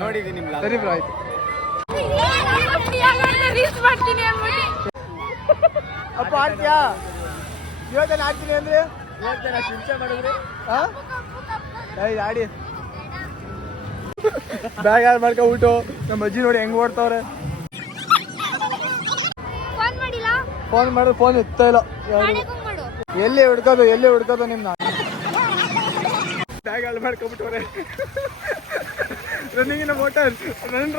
ನೋಡಿದ್ದೀನಿ ಸರಿ ಬ್ರೋ ಆಯ್ತು. ಅಪ್ಪ ಆಡ್ತೀಯಾ? ಇವತ್ತೇನು ಆಡ್ತೀನಿ ಅಂದ್ರೆ ಹೇಳ್ತೇನೆ ಶಿಕ್ಷೆ ಮಾಡಿದ್ರಿ ಆಡಿ ಬ್ಯಾಗ್ ಯಾರು ಮಾಡ್ಕೊಬಿಟ್ಟು ನಮ್ಮ ಅಜ್ಜಿ ನೋಡಿ ಹೆಂಗ್ ಓಡ್ತಾವ್ರೆ. ಫೋನ್ ಮಾಡಿದ್ರೆ ಫೋನ್ ಎತ್ತಾ ಇಲ್ಲ. ಎಲ್ಲಿ ಹುಡ್ಕೋದು ನಿಮ್ನ ಬ್ಯಾಗ್ ಹಾಳು ಮಾಡ್ಕೊಬಿಟ್ಟವ್ರೆ. ರನ್ನಿಂಗಿನ ಮೋಟರ್ ರನ್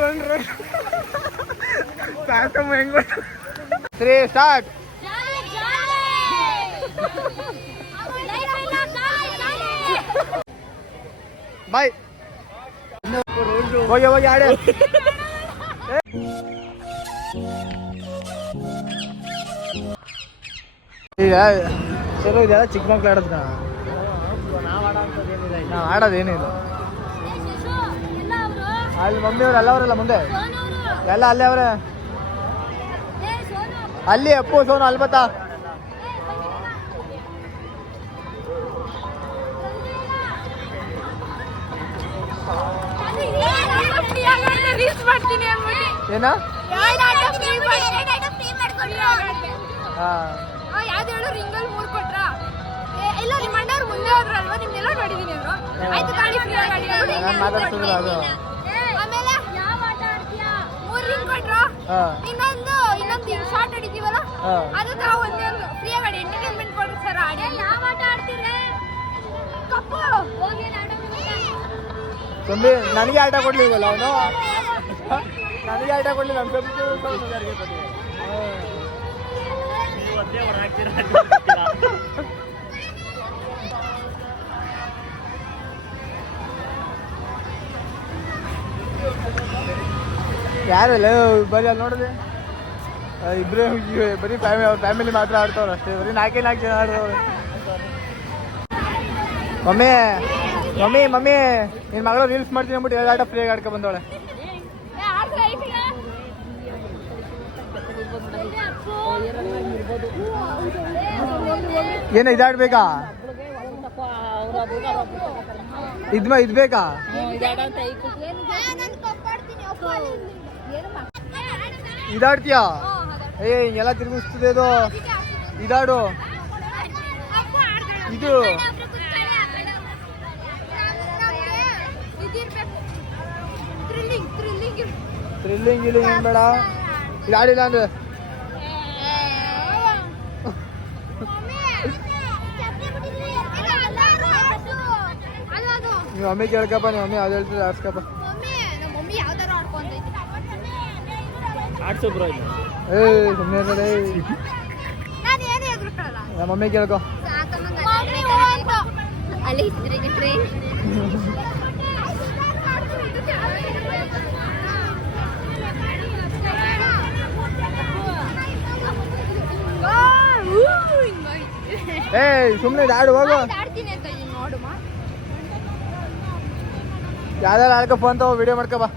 ಸಾಕಮ್ಮ ಹೆಂಗ್ 3 ಸ್ಟಾರ್ಟ್. ಬಾಯ್ ಹೋಗಿ ಆಡೆ. ಈಗ ಚಲೋ ಇದೆಯಲ್ಲ ಚಿಕ್ಕ ಮಕ್ಳು ಆಡೋದ್ ನಾವು ಆಡೋದೇನಿಲ್ಲ. ಅಲ್ಲಿ ಮಮ್ಮಿ ಅವ್ರು ಎಲ್ಲ ಅವರಲ್ಲ ಮುಂದೆ ಎಲ್ಲ ಅಲ್ಲೇ ಅವ್ರೆ. ಅಲ್ಲಿ ಅಪ್ಪು ಸೋನು ಅಲ್ಲಿ ಬತ್ತಾ. ಏನ ಯಾವ್ದು ರಿಂಗಲ್ 3 ಕೊಟ್ರ ಎಲ್ಲ ನಿಮ್ಮ ಅಣ್ಣವ್ರು ಮುಂದೆ ಹೋದ್ರಲ್ವಾ, ನಿಮ್ನೆಲ್ಲ ನೋಡಿದೀನಿ ಅವರು. ಆಯ್ತು ಗಾಡಿ ಫ್ರೀ ಆಗಿ ಮಾತಾಡ್ತಿದ್ರು ಅದು. ಆಮೇಲೆ ಯಾವ ಆಟ ಆಡ್ತೀಯಾ? 3 ರಿಂಗ್ ಕೊಟ್ರು. ಇನ್ನೊಂದು ಶಾರ್ಟ್ ಆಡಿದೀವಲ್ಲ ಅದಕ್ಕೆ ಒಂದೇ ಫ್ರೀ ಆಗಿ ಎಂಟರ್ಟೈನ್ಮೆಂಟ್ ಕೊಡ್ರು ಸರ್. ಆಡಿ ಯಾವ ಆಟ ಆಡ್ತೀರಾ? ಕಪ್ಪು ಹೋಗಿ ತುಂಬಿ ನನಗೆ ಆಟ ಕೊಡ್ಲಿಲ್ಲ ಅವನು. ನನಗೆ ಆಟ ಕೊಡ್ಲಿಲ್ಲ. ಯಾರಲ್ಲ ಬರೀ ಅಲ್ಲಿ ನೋಡಿದೆ ಇಬ್ರು ಬರೀ ಫ್ಯಾಮಿಲಿ ಮಾತ್ರ ಆಡ್ತಾವ್ರು ಅಷ್ಟೇ. ಬರೀ 4 ಜನ ಆಡ್ದವ್ರು. ಮಮ್ಮಿ ನಿನ್ ಮಗಳು ರೀಲ್ಸ್ ಮಾಡ್ತೀನಿ ಅಂದ್ಬಿಟ್ಟು 2 ಆಟ ಫ್ರೀಯಾಗಿ ಆಡ್ಕೊ ಬಂದವಳೆ. ಏನ ಇದಾಡ್ಬೇಕಾ? ಇದ್ ಬೇಕಾ? ಇದಾಡ್ತೀಯಾ? ಹಿಂಗೆಲ್ಲ ತಿರುಗಿಸ್ತದೆ ಇದು. ಇದಾಡು. ಇದು ಥ್ರಿಲ್ಲಿಂಗ್ ಏನ್ ಬೇಡ. ಇದಾಡಿಲ್ಲ ಅಂದ್ರೆ ನೀವು ಮಮ್ಮಿ ಕೇಳ್ಕಪ್ಪ. ನೀವು ಮಮ್ಮಿ ಯಾವ್ದು ಹೇಳ್ತೀರ ಆಡ್ಸ್ಕಪ್ಪ. ಸುಮ್ಮನೆ ನಮ್ಮ ಮಮ್ಮಿ ಕೇಳ್ಕೊ. ಸುಮ್ಮನೆ ಆಡು ಹೋಗು. ಯಾವ್ದಾರು ಆಡ್ಕೊ ಫೋನ್ ತಗೋ ವಿಡಿಯೋ ಮಾಡ್ಕೊ ಬಾ.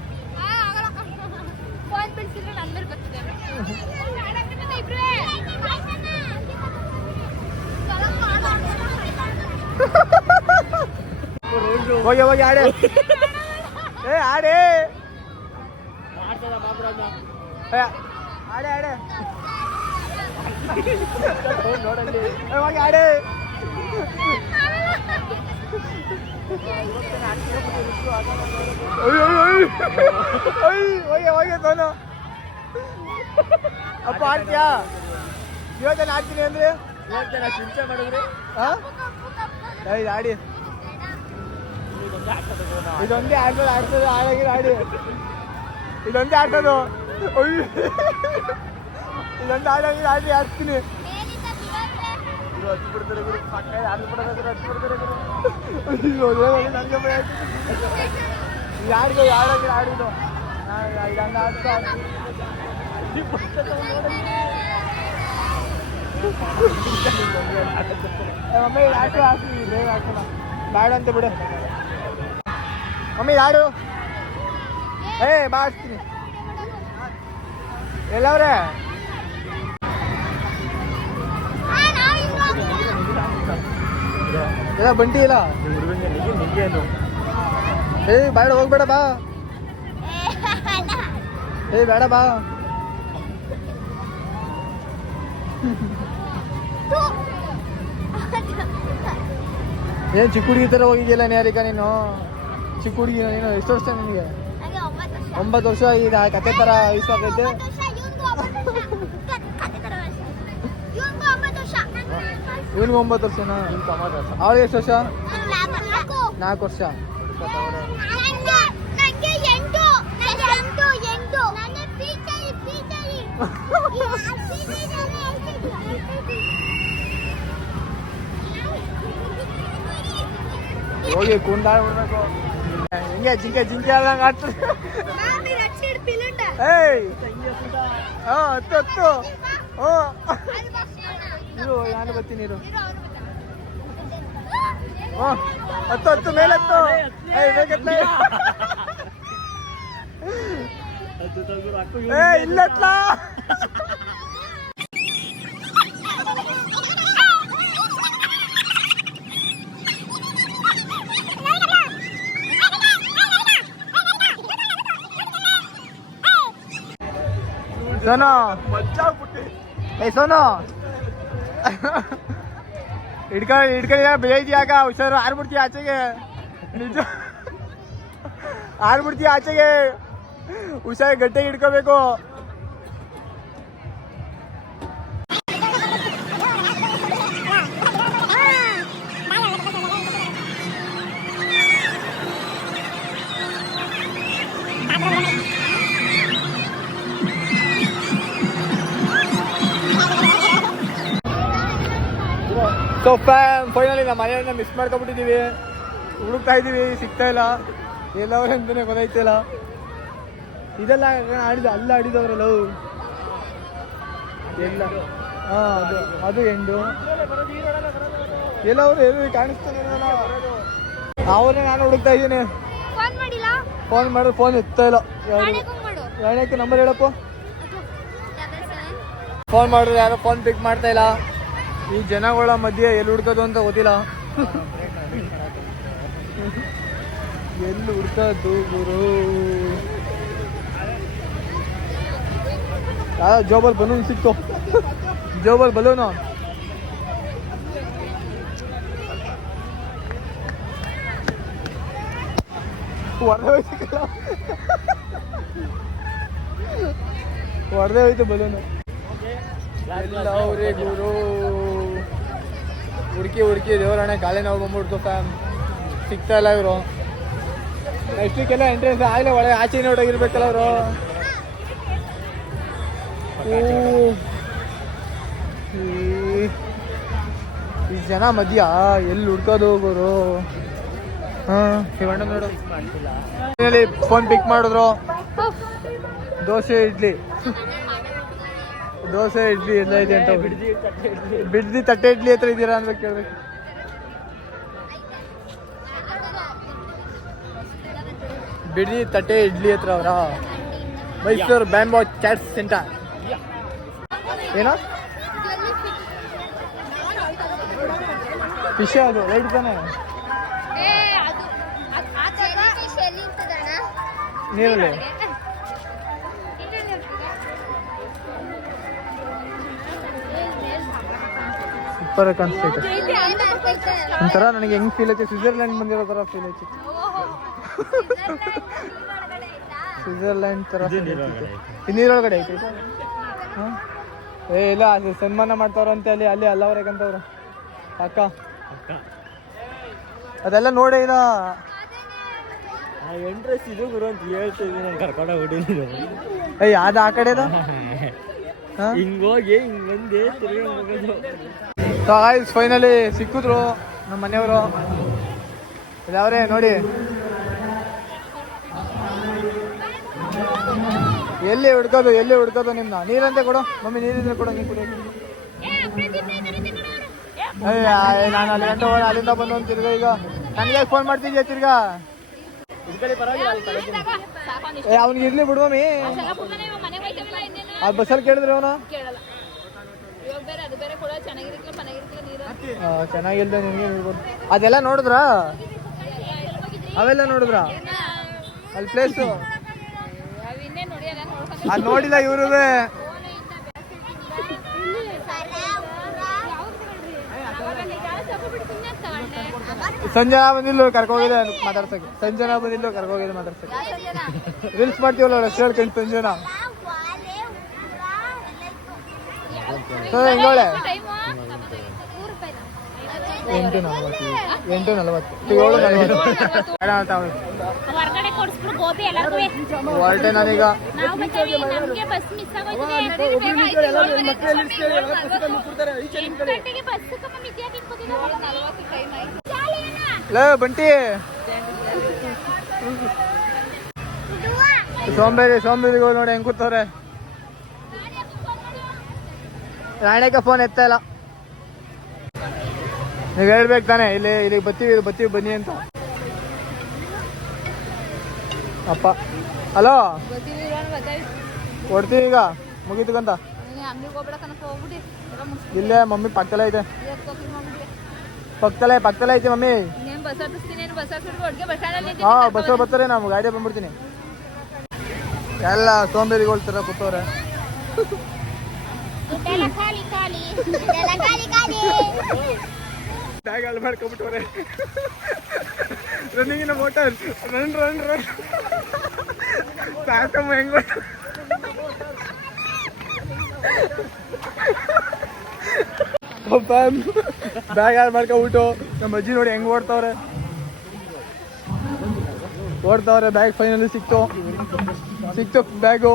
ಹೋಗಿ ಆಡೆ. ಆಡೆ ಆಡೆ ನೋಡಲ್ಲಿ ಹೋಗಿ ಆಡೆ. ಹೋಗಿ ಸೋನು. ಅಪ್ಪ ಆಡ್ತೀಯಾ? ಇವತ್ತೇನು ಆಡ್ತೀನಿ ಅಂದ್ರೆ ಹೇಳ್ತೇನೆ ಶಿಕ್ಷೆ ಮಾಡಿದ್ರಿ ಆಡಿ. ಇದೊಂದೇ ಆಡ್ತದೆ ಆಡಿ. ಇದೊಂದೇ ಆಡ್ತದು. ಇದೊಂದು ಆಡಿ ಆಡ್ತೀನಿ. ಹಚ್ಬಿಡ್ತಾರೆ ಗುರು. ನನಗೆ ಭಯ ಯಾರಿಗೂ ಯಾರಾಗಿ ಆಡಿದ್ದು ಇದೊಂದು ಆಡ್ತಾ ಮಮ್ಮಿ ಆಟೋ ಹಾಕ್ತೀವಿ ಬೇಗ ಹಾಕೋಣ. ಬೇಡ ಅಂತ ಬಿಡು ಮಮ್ಮಿ. ಯಾರು ಬಾಡ್ತೀನಿ ಎಲ್ಲವ್ರೆ? ಎಲ್ಲ ಬಂಟಿ ಇಲ್ಲ. ಏನು ಏಯ್ ಬೇಡ ಹೋಗ್ಬೇಡ ಬಾ ಏಯ್ ಬೇಡ ಬಾ ಏನ್ ಚಿಕ್ಕ ಹುಡುಗಿ ಥರ ಹೋಗಿದ್ಯಲ್ಲ ನ್ಯಾರಿಕಾ ನೀನು ಚಿಕ್ಕ ಹುಡುಗಿ ನೀನು ಎಷ್ಟು ವರ್ಷ ನಿನಗೆ 9 ವರ್ಷ ಈಗ ಕತೆ ಥರ ವಯಸ್ಸಾಗೈತೆ ಇವನಿಗೆ 9 ವರ್ಷನಾ ಅವಳಿಗೆ ಎಷ್ಟು ವರ್ಷ 4 ವರ್ಷ ಹೋಗಿ ಕುಂದಾಡ್ಬಿಡ್ಬೇಕು ಹಿಂಗೆ ಜಿಂಕೆ ಆದಂಗೆ ಆಡ್ತದೆ ಏಯ್ ಹಾಂ ಹತ್ತು ಹ್ಞೂ ಇರು ನಾನು ಬರ್ತೀನಿ ಇರು ಹ್ಞೂ ಹತ್ತು ಮೇಲತ್ತು ಏಯ್ ಬೇಕತ್ಲ ಏ ಇಲ್ಲತ್ಲ ಸೋನು ಏ ಸೋನು ಹಿಡ್ಕೊಂಡು ಬೆಳೆದಿಯಾಗ ಹುಷಾರು ಆರ್ಬಿಡ್ತೀಯ ಆಚೆಗೆ ನಿಜ ಆರ್ಬಿಡ್ತೀಯ ಆಚೆಗೆ ಹುಷಾರು ಗಟ್ಟಿಗೆ ಹಿಡ್ಕೋಬೇಕು ಸೊ ಫೈನಲಿ ನಮ್ಮ ಮನೆಯವ್ರನ್ನ ಮಿಸ್ ಮಾಡ್ಕೊಬಿಟ್ಟಿದ್ದೀವಿ ಹುಡುಕ್ತಾ ಇದ್ದೀವಿ ಸಿಗ್ತಾ ಇಲ್ಲ ಎಲ್ಲವ್ರೆ ಅಂತಲೇ ಗೊತ್ತಾಯ್ತಿಲ್ಲ ಇದೆಲ್ಲ ಅಲ್ಲ ಆಡಿದವ್ರಲ್ಲ ಎಲ್ಲ ಹಾಂ ಅದು ಎಂಡು ಎಲ್ಲವರು ಎಲ್ಲಿ ಕಾಣಿಸ್ತಾನೆ ಅವರೇ ನಾನು ಹುಡುಕ್ತಾ ಇದ್ದೀನಿ ಫೋನ್ ಮಾಡಿದ್ರೆ ಫೋನ್ ಎತ್ತಾ ಇಲ್ಲ ಎರಡನೇಕ್ಕೆ ನಂಬರ್ ಹೇಳಪ್ಪ ಫೋನ್ ಮಾಡಿದ್ರೆ ಯಾರೋ ಫೋನ್ ಪಿಕ್ ಮಾಡ್ತಾ ಇಲ್ಲ ಈ ಜನಗಳ ಮಧ್ಯೆ ಎಲ್ಲಿ ಹುಡ್ಕೋದು ಅಂತ ಗೊತ್ತಿಲ್ಲ ಎಲ್ಲಿ ಹುಡ್ಕೋದು ಗುರು ಜೋಬಲ್ ಬಲೂನ್ ಸಿಕ್ತು ಜೋಬಲ್ ಬಲೂನು ಹೊಡೆದೇ ಹೋಯ್ತು ಬಲೂನು ಎಲ್ಲವ್ರೆ ಗುರು ಹುಡುಕಿ ದೇವರಾಣೆ ಗಾಳಿ ನಾವು ಬಂದ್ಬಿಡ್ತು ಫ್ಯಾಮ್ ಸಿಗ್ತಾ ಇಲ್ಲ ಇವರು ಎಷ್ಟಕ್ಕೆಲ್ಲ ಎಂಟ್ರೆನ್ಸ್ ಆಗಲೇ ಒಳಗೆ ಆಚೆ ನೋಡೋಗಿರ್ಬೇಕಲ್ಲ ಅವರು ಈ ಜನ ಮಧ್ಯ ಎಲ್ಲಿ ಹುಡ್ಕೋದು ಗುರು ಹಾಂ ಶಿವಣ್ಣ ನೋಡು ಫೋನ್ ಪಿಕ್ ಮಾಡಿದ್ರು ದೋಸೆ ಇಡ್ಲಿ ಎಲ್ಲ ಇದೆ ಅಂತ ಬಿಡ್ದಿ ತಟ್ಟೆ ಇಡ್ಲಿ ಹತ್ರ ಇದ್ದೀರಾ ಅಂತ ಕೇಳ್ಬೇಕು ಬಿಡ್ದಿ ತಟ್ಟೆ ಇಡ್ಲಿ ಹತ್ರ ಅವರ ಮೈಸೂರು ಬ್ಯಾಂಬೋ ಚಾಟ್ಸ್ ಸೆಂಟರ್ ಏನೋ ಫಿಶ್ ಅದು ರೈಟ್ ತಾನೆ ನೀರಲ್ಲಿ ಸೂಪರ್ ಕಾಣಿಸ್ತೈತೆ ಒಂಥರ ನನಗೆ ಹೆಂಗ್ ಫೀಲ್ ಐತೆ ಸ್ವಿಟ್ಜರ್ಲ್ಯಾಂಡ್ ಬಂದಿರೋ ಥರ ಫೀಲ್ ಐತೆ ಸ್ವಿಟ್ಜರ್ಲ್ಯಾಂಡ್ ಥರ ನೀರೊಳಗಡೆ ಐತೆ ಹಾಂ ಏ ಇಲ್ಲ ಅದು ಸನ್ಮಾನ ಮಾಡ್ತಾವ್ರಂತೆ ಅಲ್ಲಿ ಅಲ್ಲವ್ರೇಕಂತವ್ರು ಅಕ್ಕ ಅದೆಲ್ಲ ನೋಡೇ ಇಲ್ಲ ಎಂಟ್ರೆಸ್ ಇದು ಗುರು ಅಂತ ಹೇಳ್ತಾ ಇದ್ದೀನಿ ನಾನು ಕರ್ಕೊಂಡ ಹೊಡಿದ್ರು ಏಯ್ ಅದು ಆ ಕಡೆದ ಹಿಂಗೋಗಿ ಹಿಂಗ್ ಬಂದೆ ತಿರುಗಿ ಹೋಗೋದು ಫೈನಲಿ ಸಿಕ್ಕಿದ್ರು ನಮ್ಮ ಮನೆಯವರು ಯಾವ್ರೆ ನೋಡಿ ಎಲ್ಲಿ ಹುಡ್ಕೋದು ನಿಮ್ನ ನೀರಂತೆ ಕೊಡು ಮಮ್ಮಿ ನೀರಿದ್ರೆ ಕೊಡು ನೀರು ಕುಡಿಯೋಕೆ ನಾನು ಅಲ್ಲಿ ಗಂಟೆ ಅಲ್ಲಿಂದ ಬಂದು ಒಂದು ತಿರ್ಗಾ ಈಗ ನನಗೆ ಫೋನ್ ಮಾಡ್ತಿದ್ಯಾ ತಿರ್ಗಾ ಅವ್ನಿಗೆ ಇರ್ಲಿ ಬಿಡು ಮಮ್ಮಿ ಆ ಬಸ್ಸಲ್ಲಿ ಕೇಳಿದ್ರೆ ಅವನು ಚೆನ್ನಾಗಿಲ್ದೆ ನಿಮಗೆ ಅದೆಲ್ಲ ನೋಡಿದ್ರ ಅವೆಲ್ಲ ನೋಡಿದ್ರ ಅಲ್ಲಿ ಪ್ಲೇಸು ಅದು ನೋಡಿಲ್ಲ ಇವ್ರೂ ಸಂಜನಾ ಬಂದಿಲ್ಲ ಕರ್ಕೋಗಿದೆ ಮಾತಾಡ್ಸಕ್ಕೆ. ಸಂಜನಾ ಬಂದಿಲ್ಲ ಕರ್ಕೋಗಿದೆ ಮಾತಾಡ್ಸಕ್ಕೆ. ರೀಲ್ಸ್ ಮಾಡ್ತೀವಲ್ಲ ಹೆಸರು ಹೇಳ್ಕೊಂಡು ಸಂಜನಾ. ಹೆಂಗೋಳೆ 8:40 ಹೊರಟೆ ನಾನೀಗ. ಲೇ ಬಂಟಿ ಸೋಂಬೇರಿಗಳು ನೋಡಿ ಹೆಂಗ್ ಕೂತವ್ರೆ. ರಾಣೆಗೆ ಫೋನ್ ಎತ್ತಾ ಇಲ್ಲ. ನೀವು ಹೇಳ್ಬೇಕು ತಾನೆ ಇಲ್ಲಿಗೆ ಬರ್ತೀವಿ ಬನ್ನಿ ಅಂತ. ಅಪ್ಪ ಹಲೋ ಕೊಡ್ತೀವಿ ಈಗ ಮುಗೀತಕ್ಕಂತ. ಇಲ್ಲೇ ಮಮ್ಮಿ ಪಕ್ಕದಲ್ಲೇ ಐತೆ ಪಕ್ಕದಲ್ಲೇ ಐತೆ ಮಮ್ಮಿ. ಹಾ ಬಸ್ಸಲ್ಲಿ ಬರ್ತಾರೆ, ನಾವು ಗಾಡಿ ಬಂದ್ಬಿಡ್ತೀನಿ. ಎಲ್ಲ ಸೋಂಬೇರಿಗಳು ತರ ಕೂತವ್ರೆ. ಬ್ಯಾಗ್ ಅಲ್ಲಿ ಮಾಡ್ಕೊಂಡ್ಬಿಟ್ಟವ್ರೆ. ರನ್ನಿಂಗಿನ ಮೋಟರ್ ರನ್ ಸಾಕಮ್ಮ ಹೆಂಗ್ ಬ್ಯಾಗ್ ಅಲ್ಲಿ ಮಾಡ್ಕೊಂಡ್ಬಿಟ್ಟು ನಮ್ಮ ಅಜ್ಜಿ ನೋಡಿ ಹೆಂಗ್ ಓಡ್ತಾವ್ರೆ. ಬ್ಯಾಗ್ ಫೈನಲಿ ಸಿಕ್ತು ಬ್ಯಾಗು.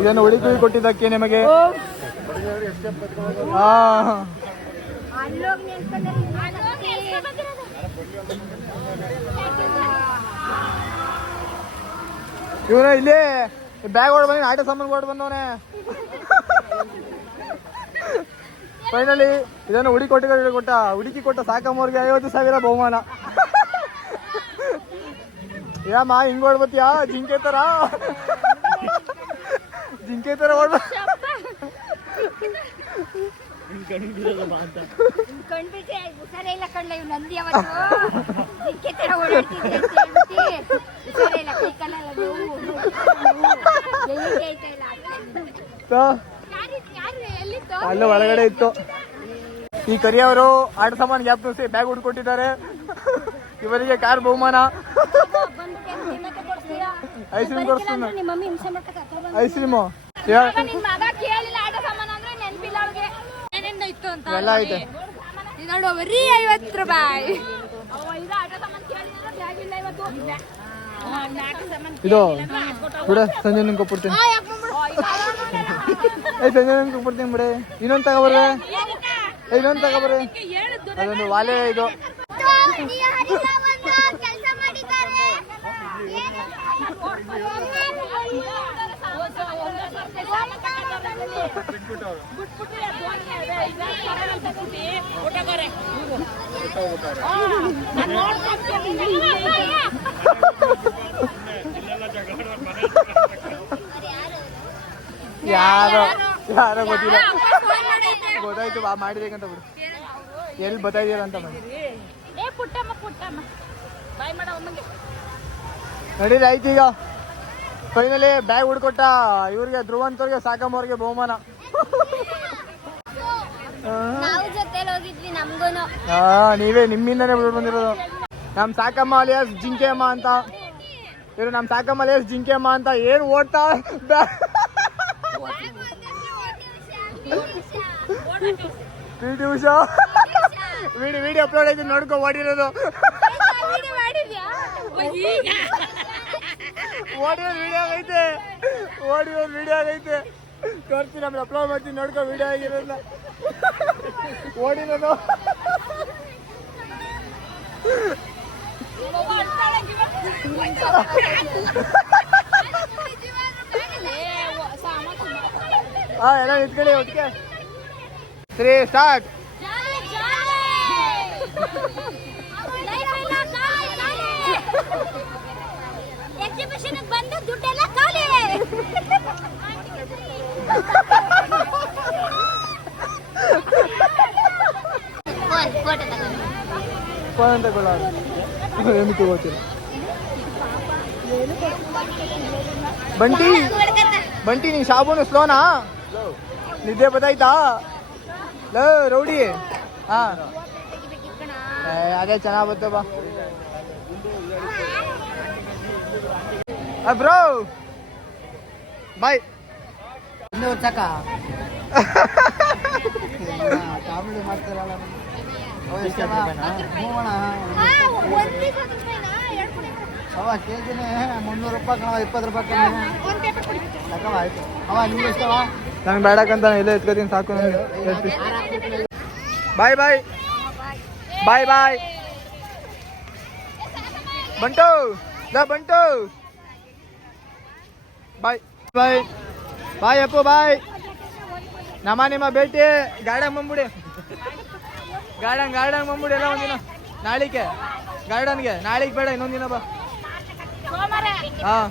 ಇದನ್ನು ಹುಡುಕಿ ಕೊಟ್ಟಿದ್ದಕ್ಕೆ ನಿಮಗೆ ಇವನ ಇಲ್ಲಿ ಬ್ಯಾಗ್ ಓಡ್ ಬಂದ ಆಟ ಸಾಮಾನು ಓಡ್ ಬಂದವನೇ. ಫೈನಲಿ ಇದನ್ನು ಹುಡುಕಿ ಕೊಟ್ಟ ಸಾಕಮ್ಮವ್ರಿಗೆ 50,000 ಬಹುಮಾನ. ಯಾಮ ಹಿಂಗ್ ಓಡ್ಬತ್ತೀಯಾ ಜಿಂಕೆ ತರ ಓಡ್ಬ. ಅಲ್ಲ ಒಳಗಡೆ ಇತ್ತು. ಈ ಕರಿಯವರು ಆಟ ಸಾಮಾನು ಗ್ಯಾಪ್ಸಿ ಬ್ಯಾಗ್ ಹುಡ್ಕೊಟ್ಟಿದ್ದಾರೆ. ಇವರಿಗೆ ಕಾರ್ ಬಹುಮಾನ. ಐಸ್ ಕ್ರೀಮ್ ಕೊಡ್ತೀನಿ. ಐಸ್ ಕ್ರೀಮು ಎಲ್ಲ ಐತೆ. ಬರೀ 50 ರೂಪಾಯಿ. ಇದು ಬಿಡ ಸಂಜೆ ನಿಂಗೆ ಕೊಟ್ಬಿಡ್ತೀನಿ. ಸಂಜೆ ನಿಂಗೆ ಕೊಟ್ಬಿಡ್ತೀನಿ ಬಿಡಿ. ಇನ್ನೊಂದು ತಗೋಬರ್ರೆ. ಅದೊಂದು ವಾಲೆ ಇದು. ಯಾರೋ ಗೊತ್ತಿಲ್ಲ. ಗೊತ್ತಾಯ್ತು ಮಾಡಿದೇಕಂತ ಬಿಡು. ಎಲ್ಲಿ ಬತ್ತಾಯಿದ್ದೀರ ಅಂತ ಮಾಡಿ ನಡೀರಿ. ಆಯ್ತು ಈಗ ಫೈನಲಿ ಬ್ಯಾಗ್ ಹುಡ್ಕೊಟ್ಟ ಇವ್ರಿಗೆ ಧ್ರುವಂತವ್ರಿಗೆ ಸಾಕಮ್ಮವ್ರಿಗೆ ಬಹುಮಾನ. ನೀವೇ ನಿಮ್ಮಿಂದಾನೇ ಬಿಟ್ಟು ಬಂದಿರೋದು. ನಮ್ಮ ಸಾಕಮ್ಮ ಅಲಿಯಾಸ್ ಜಿಂಕೆ ಅಮ್ಮ ಅಂತ. ಇವರು ನಮ್ಮ ಸಾಕಮ್ಮ ಅಲಿಯಾಸ್ ಜಿಂಕೆ ಅಮ್ಮ ಅಂತ. ಏನು ಓಡ್ತಾ PT ಉಷಾ ವಿಡಿಯೋ ಅಪ್ಲೋಡ್ ಆಯ್ತು ನೋಡ್ಕೊ. ಓಡಿರೋದು ವಿಡಿಯೋ ಆಗೈತೆ ತೋರಿಸ್ತೀನಿ. ಆಮೇಲೆ ಅಪ್ಲೋಡ್ ಮಾಡ್ತೀನಿ ನೋಡ್ಕೊ. ವಿಡಿಯೋ ಆಗಿರೋಲ್ಲ ಓಡಿರೋದು. ಎಲ್ಲ ನಿಂತ್ಕೊಳ್ಳಿ ಒಟ್ಟಿಗೆ. 3 ಸ್ಟಾರ್ಟ್. ಎಕ್ಸಿಬಿಷನ್ ಬಂದು ದುಡ್ಡೆಲ್ಲ ಖಾಲಿ. ಫೋಟೋ ಫೋನ್ ಅಂತ ಕೊಡೋದು ಏನು ತಗೋತಿಲ್ಲ. ಬಂಟಿ ಬಂಟಿ ನೀ ಸಾಬೂನು ಸ್ಲೋನಾ ನಿದ್ದೆ ಬತ್ತಾಯ್ತಾ ಲೋ ರೌಡಿ ಹಾ ಅದೇ ಚೆನ್ನಾಗ್ ಬತ್ತ ಬಾ ಬ್ರೋ ಬಾಯ್ ಇನ್ನೂ ಚಕ ಕಾಮಿಡಿ ಮಾಡ್ತಾರಲ್ಲ ಅವ ಕೆಜಿನೇ 300 ರೂಪಾಯಿ ಕಣ 20 ರೂಪಾಯಿ ಕಣ ಆಯ್ತು ಅವ ನಿಮ್ಗೆ ಇಷ್ಟವ ನಂಗೆ ಬೇಡಕ್ಕಂತ ಇಲ್ಲೇ ಎತ್ಕೋತೀನಿ ಸಾಕು ನನಗೆ ಬಾಯ್ ಬಾಯ್ ಬಾಯ್ ಬಾಯ್ ಬಂಟು ಬಂಟು ಬಾಯ್ ಬಾಯ್ ಬಾಯ್ ಅಪ್ಪು ಬಾಯ್ ನಮ್ಮ ನಿಮ್ಮ ಭೇಟಿ ಗಾರ್ಡನ್ ಬಂದ್ಬಿಡಿ ಗಾರ್ಡನ್ ಬಂದ್ಬಿಡಿ ಎಲ್ಲ ಒಂದಿನ ನಾಳಿಗೆ ಗಾರ್ಡನ್ಗೆ ನಾಳೆಗೆ ಬೇಡ ಇನ್ನೊಂದಿನ ಬಾ ಹಾಂ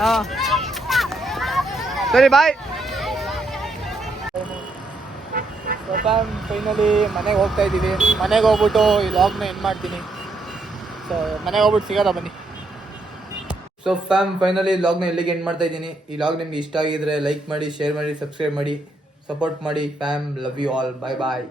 ಹಾಂ ಸರಿ ಬಾಯ್. ಫೈನಲಿ ಮನೆಗೆ ಹೋಗ್ತಾ ಇದ್ದೀವಿ. ಮನೆಗೆ ಹೋಗ್ಬಿಟ್ಟು ಈ ಲಾಗ್ನ ಎಂಡ್ ಮಾಡ್ತೀನಿ. ಸೊ ಮನೆಗೆ ಹೋಗ್ಬಿಟ್ಟು ಸಿಗೋದ ಬನ್ನಿ. ಸೊ ಫೈನಲಿ ಲಾಗ್ನ ಎಲ್ಲಿಗೆ ಎಂಡ್ ಮಾಡ್ತಾ ಇದ್ದೀನಿ. ಈ ಲಾಗ್ ನಿಮ್ಗೆ ಇಷ್ಟ ಆಗಿದ್ರೆ ಲೈಕ್ ಮಾಡಿ, ಶೇರ್ ಮಾಡಿ, ಸಬ್ಸ್ಕ್ರೈಬ್ ಮಾಡಿ, ಸಪೋರ್ಟ್ ಮಾಡಿ. Love you all. Bye bye.